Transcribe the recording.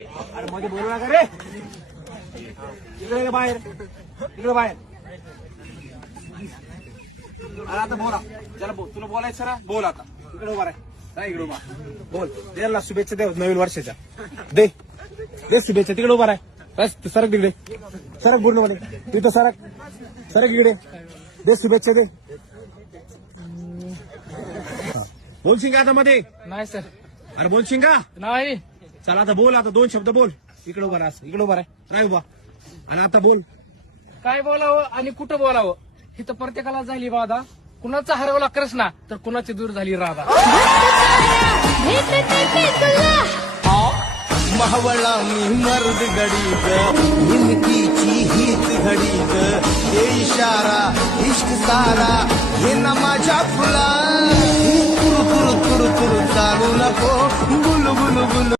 अरे मध्ये बोलू नका रे. इकडे ये बाहेर, इकडे बाहेर. अरे आता बोला, चला बोल. तुला बोलायचं ना, बोल आता. इकडे उभा राह, इकडे उभा बोल. त्याला शुभेच्छा दे नवीन वर्षाच्या. दे दे शुभेच्छा. तिकडे उभा राह. बस सरक तिकडे, सरक पूर्णपणे तिथं सरक, सरक इकडे. दे शुभेच्छा दे. बोलशील का आता मध्ये? नाही सर. अरे बोलशील का? नाही. चला आता बोल. आता दोन शब्द बोल. इकडे उभा राह, इकडे उभा राह उभा. आणि आता बोल. काय बोलावं आणि कुठं बोलावं ही तर प्रत्येकाला झाली बाधा. कुणाचा हरवला कृष्णा तर कुणाची दूर झाली राधा. मावळा मी मर्द घडी ग, हिमतीची हीच घडी ग. हे इशारा इश्क सारा हे ना माझ्या फुला. तुरु तुरु तुरु तुरु चालू नको गुलू गुलू गुलू.